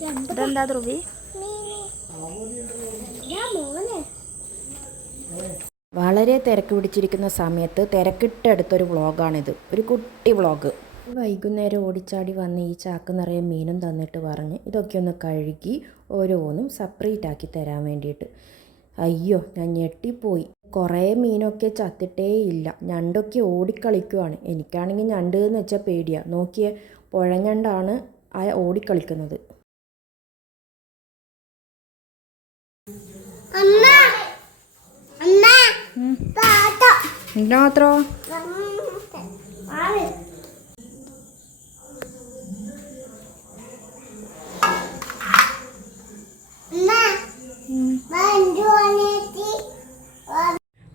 ഇതെന്താ ധ്രുവി? വളരെ തിരക്ക് പിടിച്ചിരിക്കുന്ന സമയത്ത് തിരക്കിട്ടെടുത്തൊരു വ്ളോഗാണിത്. ഒരു കുട്ടി വ്ളോഗ്. വൈകുന്നേരം ഓടിച്ചാടി വന്ന് ഈ ചാക്ക് നിറയെ മീനും തന്നിട്ട് പറഞ്ഞ് ഇതൊക്കെ ഒന്ന് കഴുകി ഓരോന്നും സെപ്പറേറ്റ് ആക്കി തരാൻ വേണ്ടിയിട്ട്. അയ്യോ, ഞാൻ ഞെട്ടിപ്പോയി. കുറേ മീനൊക്കെ ചത്തിട്ടേ ഇല്ല. ഞണ്ടൊക്കെ ഓടിക്കളിക്കുവാണ്. എനിക്കാണെങ്കിൽ ഞണ്ട് എന്ന് വെച്ചാൽ പേടിയാണ്. നോക്കിയേ, പുഴഞ്ഞണ്ടാണ് ആ ഓടിക്കളിക്കുന്നത്. മാത്രോ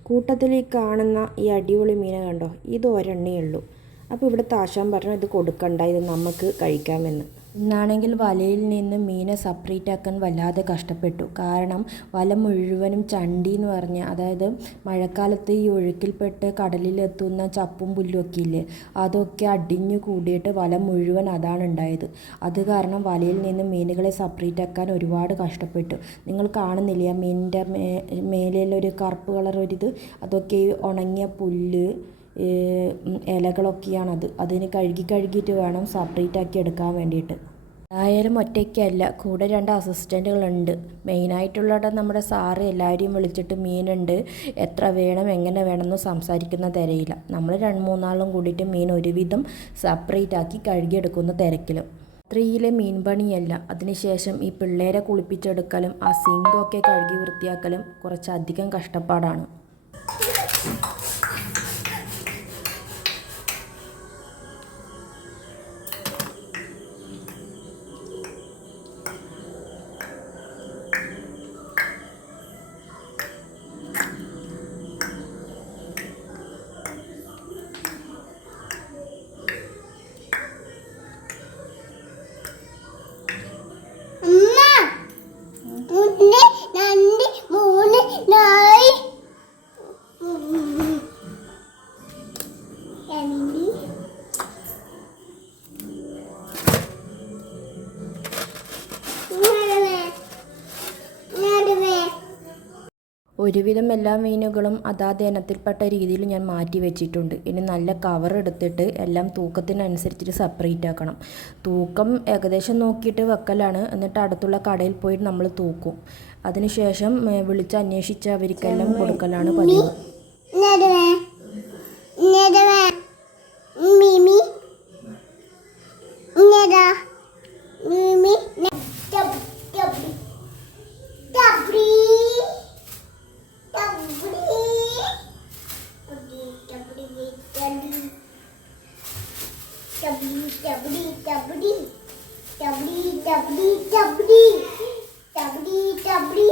കൂട്ടത്തിൽ ഈ കാണുന്ന ഈ അടിപൊളി മീനെ കണ്ടോ? ഇത് ഒരെണ്ണേ ഉള്ളൂ. അപ്പോൾ ഇവിടെ താശാൻ പറഞ്ഞു ഇത് കൊടുക്കണ്ട, ഇത് നമുക്ക് കഴിക്കാമെന്ന്. ഇന്നാണെങ്കിൽ വലയിൽ നിന്ന് മീനെ സെപ്പറേറ്റ് ആക്കാൻ വല്ലാതെ കഷ്ടപ്പെട്ടു. കാരണം വല മുഴുവനും ചണ്ടി എന്ന് പറഞ്ഞ, അതായത് മഴക്കാലത്ത് ഈ ഒഴുക്കിൽപ്പെട്ട് കടലിലെത്തുന്ന ചപ്പും പുല്ലും ഒക്കെ ഇല്ലേ, അതൊക്കെ അടിഞ്ഞു കൂടിയിട്ട് വല മുഴുവൻ അതാണ് ഉണ്ടായത്. അത് കാരണം വലയിൽ നിന്ന് മീനുകളെ സെപ്പറേറ്റ് ആക്കാൻ ഒരുപാട് കഷ്ടപ്പെട്ടു. നിങ്ങൾ കാണുന്നില്ലേ ആ മീനിൻ്റെ മേലെയുള്ളൊരു കറുപ്പ് കളർ ഒരിത്? അതൊക്കെ ഉണങ്ങിയ പുല്ല് ഇലകളൊക്കെയാണത്. അതിന് കഴുകിയിട്ട് വേണം സെപ്പറേറ്റ് ആക്കി എടുക്കാൻ വേണ്ടിയിട്ട്. ആയാലും ഒറ്റയ്ക്കല്ല, കൂടെ 2 അസിസ്റ്റൻറ്റുകളുണ്ട്. മെയിനായിട്ടുള്ളത് നമ്മുടെ സാറ് എല്ലാവരെയും വിളിച്ചിട്ട് മീനുണ്ട്, എത്ര വേണം എങ്ങനെ വേണമെന്ന് സംസാരിക്കുന്ന തിരയില്ല. നമ്മൾ 2-3 ആളും കൂടിയിട്ട് മീൻ ഒരുവിധം സെപ്പറേറ്റ് ആക്കി കഴുകിയെടുക്കുന്ന തിരക്കിലും. രാത്രിയിലെ മീൻ പണിയല്ല, അതിനുശേഷം ഈ പിള്ളേരെ കുളിപ്പിച്ചെടുക്കലും ആ സിങ്കൊക്കെ കഴുകി വൃത്തിയാക്കലും കുറച്ചധികം കഷ്ടപ്പാടാണ്. ഒരുവിധം എല്ലാ മീനുകളും അതാത് ഇനത്തിൽപ്പെട്ട രീതിയിൽ ഞാൻ മാറ്റി വെച്ചിട്ടുണ്ട്. ഇനി നല്ല കവർ എടുത്തിട്ട് എല്ലാം തൂക്കത്തിനനുസരിച്ചിട്ട് സെപ്പറേറ്റ് ആക്കണം. തൂക്കം ഏകദേശം നോക്കിയിട്ട് വെക്കലാണ്. എന്നിട്ട് അടുത്തുള്ള കടയിൽ പോയി നമ്മൾ തൂക്കും. അതിനുശേഷം വിളിച്ച് അന്വേഷിച്ച് അവർക്കെല്ലാം കൊടുക്കലാണ് പതിവ്. Tabli,